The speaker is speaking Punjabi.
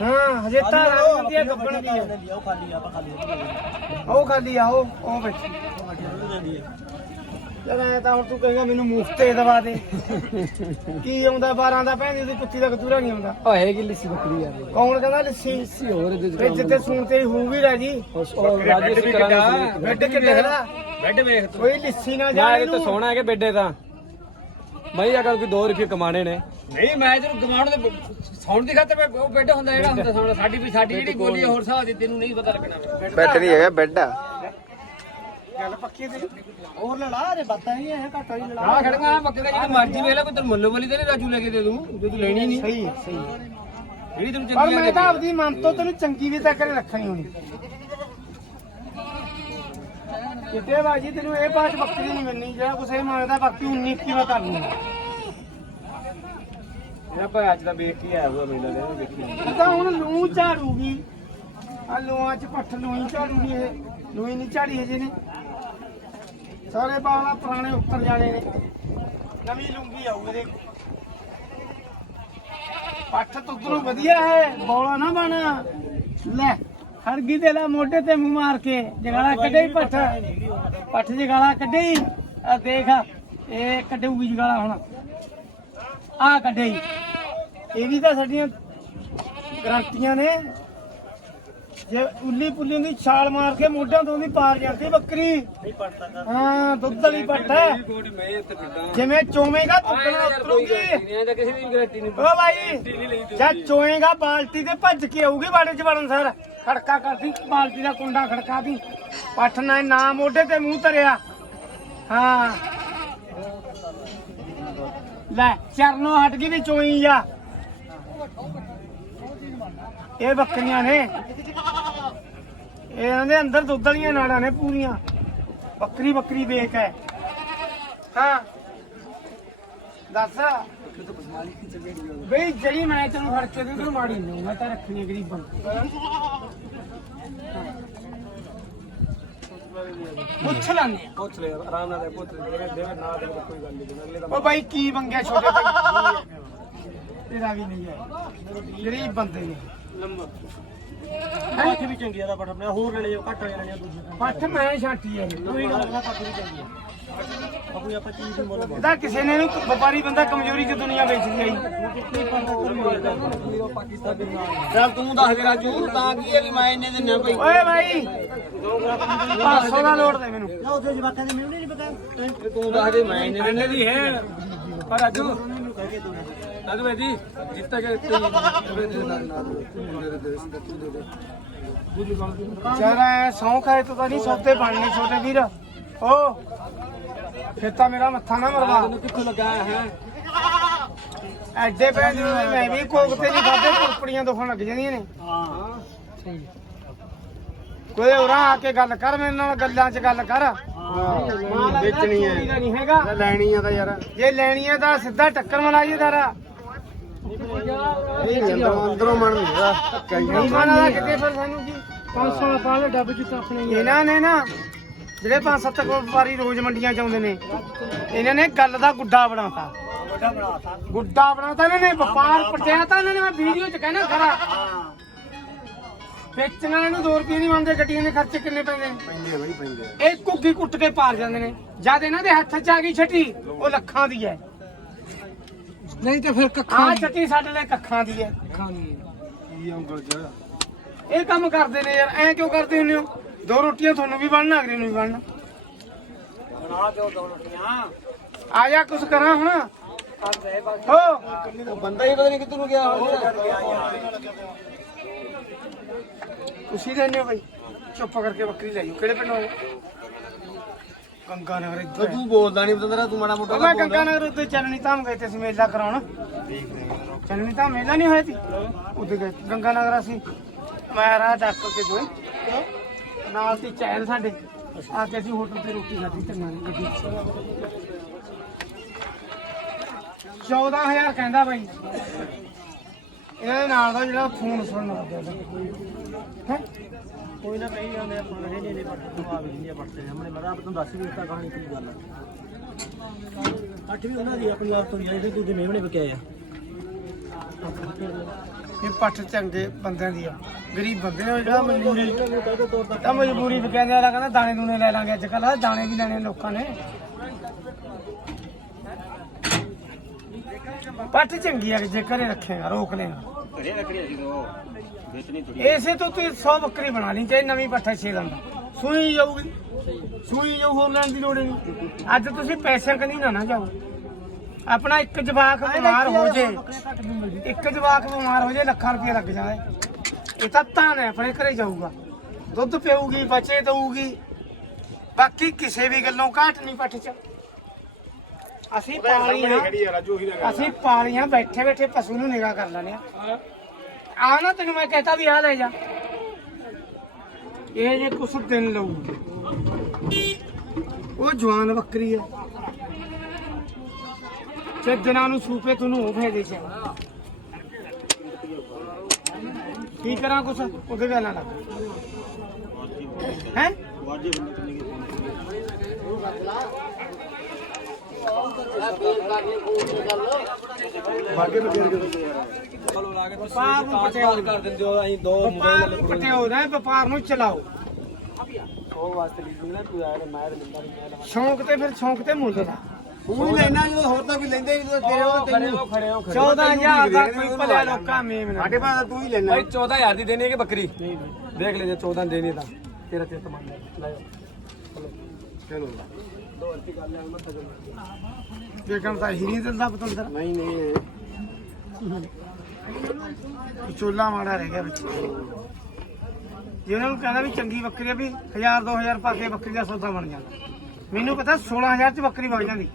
ਹਾਂ ਹਜੇ ਤਾਂ ਰੰਗ ਦੀ ਗੱਬਣ ਦੀ ਹੈ ਉਹ ਖਾਲੀ ਆ, ਆਪਾਂ ਖਾਲੀ ਆ। ਉਹ ਖਾਲੀ ਆ। ਉਹ ਉਹ ਬੈਠੀ ਉਹ ਵੱਡੀ ਨੂੰ ਜਾਂਦੀ ਹੈ ਯਾਰ ਐ ਤਾਂ ਹੁਣ ਤੂੰ ਕਹੇਗਾ ਮੈਨੂੰ ਮੁਫਤੇ ਦਵਾ ਦੇ। ਕੀ ਆਉਂਦਾ 12 ਦਾ ਭੈਣ ਦੀ ਕੁੱਤੀ ਦਾ ਕਤੂਰਾ ਨਹੀਂ ਆਉਂਦਾ। ਓਏ ਕੀ ਲਿੱਸੀ ਬੱਕਰੀ ਆ ਰਹੀ ਕੌਣ ਕਹਿੰਦਾ ਲੱਸੀ? ਸੀ ਹੋਰ ਇਹਦੇ ਇਹ ਜਿੱਤੇ ਸੂਣ ਤੇਰੀ ਹੋਊਗੀ ਰਾਜੀ ਉਹ ਰਾਜੇ ਸੀ ਕਰਾਂਗੇ ਬੈੱਡ ਕਿੱਡੇ ਦਾ ਬੈੱਡ ਵੇਖ ਤੂੰ। ਕੋਈ ਲੱਸੀ ਨਾ ਮੈਂ ਜਾਏ ਇਹ ਤਾਂ ਸੋਹਣਾ ਹੈ ਕਿ ਬੈੱਡੇ ਤਾਂ ਮੈਂ ਅਗਰ ਕੋਈ 2 ਰੁਪਏ ਕਮਾਣੇ ਨੇ। ਨਹੀਂ ਮੈਂ ਤੈਨੂੰ ਗਵਾਉਣ ਦੇ ਸਾਊਂਡ ਦੀ ਖਾਤਰ ਮੈਂ ਉਹ ਬੈੱਡ ਹੁੰਦਾ ਜਿਹੜਾ ਹੁੰਦਾ ਸਾਊਂਡ ਸਾਡੀ ਵੀ ਸਾਡੀ ਜਿਹੜੀ ਬੋਲੀ ਹੈ ਹੋਰ ਹਿਸਾਬ ਦੀ ਤੈਨੂੰ ਨਹੀਂ ਪਤਾ ਲੱਗਣਾ। ਬੈੱਡ ਨਹੀਂ ਹੈਗਾ ਬੈੱਡ ਆ। ਗੱਲ ਪੱਕੀ ਤੇ ਹੋਰ ਲੜਾ ਰੇ ਬਾਤਾਂ ਹੀ ਇਹ ਘੱਟ ਹੀ ਲੜਾ ਆ ਖੜਗਾ ਦਾ ਜਿਹੜੀ ਮਰਜ਼ੀ ਵੇਖ ਲੈ ਕੋਈ ਤੈਨੂੰ ਮੁੱਲ ਬੋਲੀ ਤੇ ਨਹੀਂ ਰਾਜੂ ਲੈ ਕੇ ਦੇ ਦੂੰ ਜੇ ਤੂੰ ਲੈਣੀ ਨਹੀਂ। ਸਹੀ ਸਹੀ। ਜਿਹੜੀ ਤੈਨੂੰ ਪਰ ਚੰਗੀ ਮੈਂ ਤਾਂ ਆਪਦੀ ਮਨ ਤੋਂ ਤੈਨੂੰ ਚੰਗੀ ਵੀ ਤਾਂ ਕਰੇ ਰੱਖਣੀ ਹੋਣੀ। ਕਿਤੇ ਬਾਜੀ ਤੈਨੂੰ ਇਹ ਪਾਸ ਬੱਕਰੀ ਨਹੀਂ ਮਿਲਣੀ ਜਿਹੜਾ ਕੁਛ ਇਹ ਮੰਗਦਾ ਬਾਕੀ 19 ਕੀ ਮੈਂ ਕਰ ਲੂੰਗਾ। ਇਹ ਭਾਈ ਅੱਜ ਦਾ ਵੇਖ ਕੇ ਆਇਆ ਉਹ ਮੇਲਾ ਲੈ ਵੇਖੀ ਤਾਂ ਹੁਣ ਲੂ ਝਾੜੂਗੀ ਆ ਲੂਆਂ ਚ ਪੱਠ ਲੂਈ ਝਾੜੂਗੀ ਇਹ ਲੂਈ ਨਹੀਂ ਝਾੜੀ ਹਜੇ ਨੇ ਸਾਰੇ ਬਾਲਾ ਪੁਰਾਣੇ ਉੱਤਰ ਜਾਣੇ ਨੇ। ਨਵੀਂ ਲੂੰਗੀ ਆਊ ਇਹਦੇ। ਪੱਠ ਤੁੱਧਰੋਂ ਵਧੀਆ ਹੈ ਬੋਲਾ ਨਾ ਬਣ। ਲੈ। ਖੜਗੀ ਤੇ ਲਾ ਮੋਢੇ ਤੇ ਮੂੰਹ ਮਾਰ ਕੇ ਜਗਾਲਾ ਕੱਢੇ ਹੀ ਪੱਠ। ਪੱਠ ਜਗਾਲਾ ਕੱਢੇ ਹੀ। ਆ ਦੇਖ ਇਹ ਕੱਢੂਗੀ ਜਗਾਲਾ ਹੁਣ। ਆ ਕੱਢੇ ਹੀ। ਇਹ ਵੀ ਤਾਂ ਸਾਡੀਆਂ ਗਰੰਟੀਆਂ ਨੇ। ਜੇ ਉੱਲੀ ਪੁੱਲੀ ਦੀ ਛਾਲ ਮਾਰ ਕੇ ਮੋਢਿਆਂ ਤੋਂ ਦੀ ਪਾਰ ਜਾਂਦੀ ਬੱਕਰੀ। ਹਾਂ ਦੁੱਧ ਵਾਲੀ ਪੱਠ ਹੈ। ਜਿਵੇਂ ਚੋਵੇਂਗਾ ਤੁੱਕਣਾ ਉਤਰੂਗੀ। ਗਾਰੰਟੀ ਨਹੀਂ ਤਾਂ ਕਿਸੇ ਦੀ ਗਾਰੰਟੀ ਨਹੀਂ ਓ ਭਾਈ ਜਦ ਚੋਏਗਾ ਬਾਲਟੀ ਤੇ ਭੱਜ ਕੇ ਆਊਗੀ ਬਾੜੇ ਚ ਵੜਨ ਸਰ। ਖੜਕਾ ਕਰਦੀ ਬਾਲਟੀ ਦਾ ਕੁੰਡਾ ਖੜਕਾ ਦੀ ਪੱਠ ਨਾ ਨਾ ਮੋਢੇ ਤੇ ਮੂੰਹ ਧਰਿਆ। ਹਾਂ। ਲੈ ਚਰਨੋਂ ਹਟ ਗਈ ਵੀ ਚੋਈ ਆ। ਇਹ ਬੱਕਰੀਆਂ ਨੇ। ਇਹਨਾਂ ਦੇ ਅੰਦਰ ਦੁੱਧ ਵਾਲੀਆਂ ਨਾੜਾਂ ਨੇ ਪੂਰੀਆਂ। ਬੱਕਰੀ ਬੱਕਰੀ ਵੇਖ ਹੈ ਹਾਂ। ਦੱਸ। ਬਈ ਜਿਹੜੀ ਮੈਂ ਤੈਨੂੰ ਫੜ ਕੇ ਦੇ ਤੂੰ ਮਾੜੀ ਨਹੀਂ ਮੈਂ ਤਾਂ ਰੱਖਣੀ ਹੈ ਗਰੀਬਾਂ ਪੁੱਛ ਲਾਂਗੇ ਪੁੱਛ ਲੈ ਆਰਾਮ ਨਾਲ ਪੁੱਛ ਲੈ। ਦੇਵੇ ਨਾ ਦੇਵੇ ਕੋਈ ਗੱਲ ਨਹੀਂ ਅਗਲੇ ਦਾ ਉਹ ਬਾਈ ਕੀ ਮੰਗਿਆ ਛੋਟੇ ਭਾਈ? ਤੇਰਾ ਵੀ ਨਹੀਂ ਹੈ। ਗਰੀਬ ਬੰਦੇ ਨੇ। ਪੱਠ ਵੀ ਚੰਗੀ ਆ ਦਾ ਪੱਠ ਆਪਣੇ ਹੋਰ ਲੈ ਲਿਓ ਘੱਟ ਹੋ ਜਾਣੇ ਦੂਜੇ ਪੱਠ ਮੈਂ ਛਾਟੀ ਹੈ ਕੋਈ ਗੱਲ ਨਾ ਪੱਠ ਵੀ ਚੰਗੀ ਆ ਆਪਣੀ ਆਪਾਂ ਚੀਜ਼ ਦੇ ਮੁੱਲ ਇਹਦਾ ਕਿਸੇ ਨੇ ਨੂੰ ਵਪਾਰੀ ਬੰਦਾ ਕਮਜ਼ੋਰੀ ਚ ਦੁਨੀਆ ਵੇਚਦੀ ਆਈ ਚੱਲ ਤੂੰ ਦੱਸ ਦੇ ਰਾਜੂ ਤਾਂ ਕੀ ਹੈ ਵੀ ਮੈਂ ਇੰਨੇ ਦਿਨ ਨਾ ਭਾਈ ਓਏ ਭਾਈ 500 ਦਾ ਲੋਟ ਦੇ ਮੈਨੂੰ। ਨਾ ਉੱਥੇ ਜਵਾਕਾਂ ਦੇ ਮਿਲਣੇ ਨਹੀਂ ਪਤਾ। ਤੂੰ ਦੱਸ ਦੇ ਮੈਂ ਇੰਨੇ ਇੰਨੇ ਦੀ ਹੈ। ਪਰ ਰਾਜੂ। ਕਹਿ ਕੇ ਤੂੰ ਰਾਜੂ ਭਾਈ ਜੀ ਜਿੱਤਾ ਕੇ ਤੂੰ ਦੇ ਦੇ ਨਾ ਨਾ ਦੇ ਦੇ ਦੇ ਤੂੰ ਦੇ ਦੇ ਬੁੱਲੀ ਗੱਲ ਦੀ ਯਾਰ ਐ ਸੌਂ ਖਾਏ ਤੋਂ ਤਾਂ ਨਹੀਂ ਸੌਦੇ ਬਣਨੇ ਛੋਟੇ ਵੀਰ। ਓ ਫਿਰ ਤਾਂ ਮੇਰਾ ਮੱਥਾ ਨਾ ਮਰਵਾ। ਤੈਨੂੰ ਕਿੱਥੋਂ ਲੱਗਾ ਹੈ? ਐਡੇ ਪੈਸੇ ਨੂੰ ਮੈਂ ਵੀ ਕੋਕ ਤੇ ਨਹੀਂ ਖਾਦੇ ਕੁਰਪੜੀਆਂ ਦੁਖਣ ਲੱਗ ਜਾਂਦੀਆਂ ਨੇ। ਹਾਂ ਕੋਈ ਹੋਰਾਂ ਆ ਕੇ ਗੱਲ ਕਰ ਮੇਰੇ ਨਾਲ ਗੱਲਾਂ 'ਚ ਗੱਲ ਕਰ। ਵੇਚਣੀ ਹੈ। ਨਹੀਂ ਹੈਗਾ। ਲੈਣੀ ਆ ਤਾਂ ਯਾਰ। ਜੇ ਲੈਣੀ ਹੈ ਤਾਂ ਸਿੱਧਾ ਟੱਕਰ ਮਲਾਈਏ ਦਾਰਾ। ਨਹੀਂ ਅੰਦਰੋਂ ਅੰਦਰੋਂ ਮਨ ਹੁੰਦਾ ਨਹੀਂ ਮਾਨਾ ਕਿਤੇ ਫਿਰ ਸਾਨੂੰ ਕੀ? 500 ਦਾ ਪਾ ਲੈ ਡੱਬ ਚ ਆਪਣੇ ਇਹਨਾਂ ਨੇ ਨਾ ਜਿਹੜੇ ਪੰਜ ਸੱਤ ਕੋ ਵਪਾਰੀ ਰੋਜ਼ ਮੰਡੀਆਂ ਚ ਆਉਂਦੇ ਨੇ ਇਹਨਾਂ ਨੇ ਗੱਲ ਦਾ ਗੁੱਡਾ ਬਣਾਤਾ। ਗੁੱਡਾ ਬਣਾਤਾ ਇਹਨਾਂ ਨੇ ਵਪਾਰ ਪਟਿਆ ਤਾਂ ਇਹਨਾਂ ਨੇ ਮੈਂ ਵੀਡੀਓ ਚ ਕਹਿਣਾ ਖਰਾ। ਵੇਚਣ ਵਾਲੇ ਨੂੰ 2 ਰੁਪਏ ਨਹੀਂ ਮੰਗਦੇ ਗੱਡੀਆਂ ਦੇ ਖਰਚੇ ਕਿੰਨੇ ਪੈਂਦੇ ਨੇ? ਪੈਂਦੇ ਆ ਬਈ ਪੈਂਦੇ ਆ। ਇਹ ਕੁੱਗੀ ਕੁੱਟ ਕੇ ਪਾਰ ਜਾਂਦੇ ਨੇ। ਜਦ ਇਹਨਾਂ ਦੇ ਹੱਥ 'ਚ ਆ ਗਈ ਛੱਟੀ ਉਹ ਲੱਖਾਂ ਦੀ ਹੈ। ਨਹੀਂ ਤੇ ਫਿਰ ਆਹ ਛੱਟੀ ਸਾਡੇ ਲਈ ਕੱਖਾਂ ਦੀ ਹੈ। ਕੀ ਉਂਗਲ ਚ ਇਹ ਕੰਮ ਕਰਦੇ ਨੇ ਯਾਰ ਐਂ ਕਿਉਂ ਕਰਦੇ ਹੁੰਦੇ ਹੋ? ਦੋ ਰੋਟੀਆਂ ਤੁਹਾਨੂੰ ਵੀ ਬਣਨਾ ਅਗਲੇ ਨੂੰ ਵੀ ਬਣਨਾ। ਬਣਾ ਦਿਓ ਦੋ ਰੋਟੀਆਂ। ਆ ਜਾ ਕੁਛ ਕਰਾਂ ਹੁਣ। ਹੋ। ਬੰਦਾ ਹੀ ਪਤਾ ਨਹੀਂ ਕਿੱਧਰ ਨੂੰ ਗਿਆ ਤੁਸੀਂ ਰਹਿੰਦੇ ਹੋ ਬਾਈ? ਚੁੱਪ ਕਰਕੇ ਬੱਕਰੀ ਲੈ ਜਾਓ। ਕਿਹੜੇ ਪਿੰਡੋਂ ਗੰਗਾ ਨਗਰ ਇੱਧਰ ਹੈ। ਤੂੰ ਬੋਲਦਾ ਨਹੀਂ ਪਤਾ ਤੂੰ ਮਾੜਾ ਮੋਟਾ ਉਹ ਮੈਂ ਗੰਗਾ ਨਗਰ ਉੱਤੇ ਚੰਨਣੀ ਧਾਮ ਗਏ ਤੇ ਸੀ ਮੇਲਾ ਕਰਾਉਣ। ਚੰਨਣੀ ਧਾਮ ਮੇਲਾ ਨਹੀਂ ਹੋਇਆ ਸੀ? ਉੱਥੇ ਗਏ। ਗੰਗਾ ਨਗਰ ਅਸੀਂ ਮੈਂ ਰਾਹ ਡਾਕਟਰ ਕੇ ਦੋਈ ਨਾਲ ਸੀ ਚੈਨ ਸਾਡੇ। ਆ ਕੇ ਅਸੀਂ ਹੋਟਲ ਤੇ ਰੋਟੀ ਖਾਧੀ ਚੰਗਾ ਨੇ ਗੱਡੀ 'ਚ। 14000 ਕਹਿੰਦਾ ਬਾਈ। ਇਹਨਾਂ ਦੇ ਨਾਲ ਦਾ ਜਿਹੜਾ ਫੋਨ ਸੁਣਨ ਲੱਗ ਗਿਆ ਹੈ? ਕੋਈ ਨਾ ਕਹੀ ਜਾਂਦੇ ਆਪਾਂ ਨੇ ਨਹੀਂ ਪੱਠ ਤੂੰ ਆ ਵੀ ਨਹੀਂ ਤੇ ਸਾਹਮਣੇ। ਮੈਂ ਤਾਂ ਤੁਹਾਨੂੰ ਦੱਸ ਵੀ ਦਿੱਤਾ ਕਹਾਣੀ ਕੀ ਗੱਲ ਆ। ਅੱਠ ਵੀ ਉਹਨਾਂ ਦੀ ਆਪਣੀ ਆਪ ਤੋਂ ਜਿਹੜੀ ਦੂਜੇ ਮੇਵਣੇ ਬਕਿਆ ਆ। ਇਹ ਪੱਠ ਚੰਗੇ ਬੰਦਿਆਂ ਦੀ ਆ। ਗਰੀਬ ਬੰਦੇ ਨੇ ਜਿਹੜਾ ਮਜਬੂਰੀ ਤਾਂ ਮਜਬੂਰੀ ਵੀ ਕਹਿੰਦੇ ਆ ਕਹਿੰਦਾ ਦਾਣੇ ਦੂਣੇ ਲੈ ਲਾਂਗੇ ਅੱਜ ਕੱਲ ਦਾਣੇ ਵੀ ਲੈਣੇ ਲੋਕਾਂ ਨੇ। ਪੱਠ ਚੰਗੀ ਆ ਜੇ ਘਰੇ ਰੱਖੇਗਾ ਰੋਕ ਲੈਣਾ ਘਰੇ ਰੱਖੜੀ ਅਸੀਂ ਉਹ ਵੇਚਣੀ ਥੋੜੀ ਇਸੇ ਤੋਂ ਤੁਸੀਂ 100 ਬੱਕਰੀ ਬਣਾ ਲਈ ਚਾਹੇ ਨਵੀਂ ਪੱਠਾ ਛੇ ਦੰਦਾ ਸੂਈ ਜਾਊਗੀ। ਸੂਈ ਜਾਊ ਹੋਰ ਲੈਣ ਦੀ ਲੋੜ ਨਹੀਂ। ਅੱਜ ਤੁਸੀਂ ਪੈਸਿਆਂ ਕਨੀ ਨਾ ਨਾ ਜਾਓ। ਆਪਣਾ ਇੱਕ ਜਵਾਕ ਬਿਮਾਰ ਹੋ ਜੇ। ਇੱਕ ਜਵਾਕ ਬਿਮਾਰ ਹੋ ਜੇ ਲੱਖਾਂ ਰੁਪਏ ਲੱਗ ਜਾਏ। ਇਹ ਤਾਂ ਤਾਂ ਹੈ ਆਪਣੇ ਘਰੇ ਜਾਊਗਾ। ਦੁੱਧ ਪੀਊਗੀ ਬੱਚੇ ਦਊਗੀ। ਬਾਕੀ ਕਿਸੇ ਵੀ ਗੱਲੋਂ ਘਾਟ ਨਹੀਂ ਪੱਠ ਚ। ਅਸੀਂ ਪਾਲੀਆਂ ਅਸੀਂ ਪਾਲੀਆਂ ਬੈਠੇ ਬੈਠੇ ਪਸ਼ੂ ਨੂੰ ਨਿਗਾਹ ਕਰ ਲੈਣੇ ਆ। ਆ ਨਾ ਤੈਨੂੰ ਮੈਂ ਕਹਤਾ ਵੀ ਆ ਲੈ ਜਾ। ਇਹ ਜੇ ਕੁਛ ਦਿਨ ਲਊ। ਉਹ ਜਵਾਨ ਬੱਕਰੀ ਹੈ ਤੇ ਦਿਨਾਂ ਨੂੰ ਸੂਪੇ ਤੁਹਾਨੂੰ ਉਹ ਫੇਦੇ ਚ ਕੀ ਕਰਾਂ ਕੁਛ? ਉਹਦੇ ਗੱਲ ਨਾਲ ਹੈ? ਵਾਜੇ ਬੰਦੇ ਕਿੰਨੇ ਵਪਾਰ ਨੂੰ ਪਟਿਓ ਕਰ ਦਿੰਦੇ ਹੋ ਅਸੀਂ ਦੋ ਵਪਾਰ ਨੂੰ ਪਟਿਓ ਨਾ ਵਪਾਰ ਨੂੰ ਚਲਾਓ। ਉਹ ਵਾਸਤੇ ਲਿਖੀ ਨਾ ਤੂੰ ਆਇਆ ਮੈਂ ਲੈਂਦਾ ਸ਼ੌਂਕ ਤੇ ਫਿਰ ਸ਼ੌਂਕ ਤੇ ਮੁੱਲ ਦਾ। ਤੂੰ ਵੀ ਲੈਣਾ ਜਦੋਂ ਹੋਰ ਤਾਂ ਕੋਈ ਲੈਂਦੇ ਨਹੀਂ ਤੇਰੇ ਉਹ ਤੈਨੂੰ ਖੜੇ ਹੋ 14000 ਦਾ ਕੋਈ ਭਲਿਆ ਲੋਕਾਂ ਮੇਮ ਨਾ। ਸਾਡੇ ਪਾਸ ਤੂੰ ਹੀ ਲੈਣਾ। ਭਾਈ 14000 ਦੀ ਦੇਣੀ ਹੈ ਕਿ ਬੱਕਰੀ? ਦੇਖ ਲੈ ਜੇ 14 ਦੇਣੀ ਤਾਂ। ਤੇਰਾ ਤੇ ਤਮੰਨ ਲੈ। ਚਲੋ। ਦੇਖਣ ਤਾਂ ਹੀ ਨਹੀਂ ਦਿੰਦਾ ਪਤੰਦਰ। ਨਹੀਂ ਨਹੀਂ ਚੋਲਾ ਮਾੜਾ ਰਹਿ ਗਿਆ ਵਿੱਚ। ਜੇ ਉਹਨਾਂ ਨੂੰ ਕਹਿੰਦਾ ਵੀ ਚੰਗੀ ਬੱਕਰੀ ਆ ਵੀ 1000 2000 ਪਾ ਕੇ ਬੱਕਰੀ ਦਾ ਸੌਦਾ ਬਣ ਜਾਂਦਾ। ਮੈਨੂੰ ਪਤਾ 16000 ਚ ਬੱਕਰੀ ਵਗ ਜਾਂਦੀ।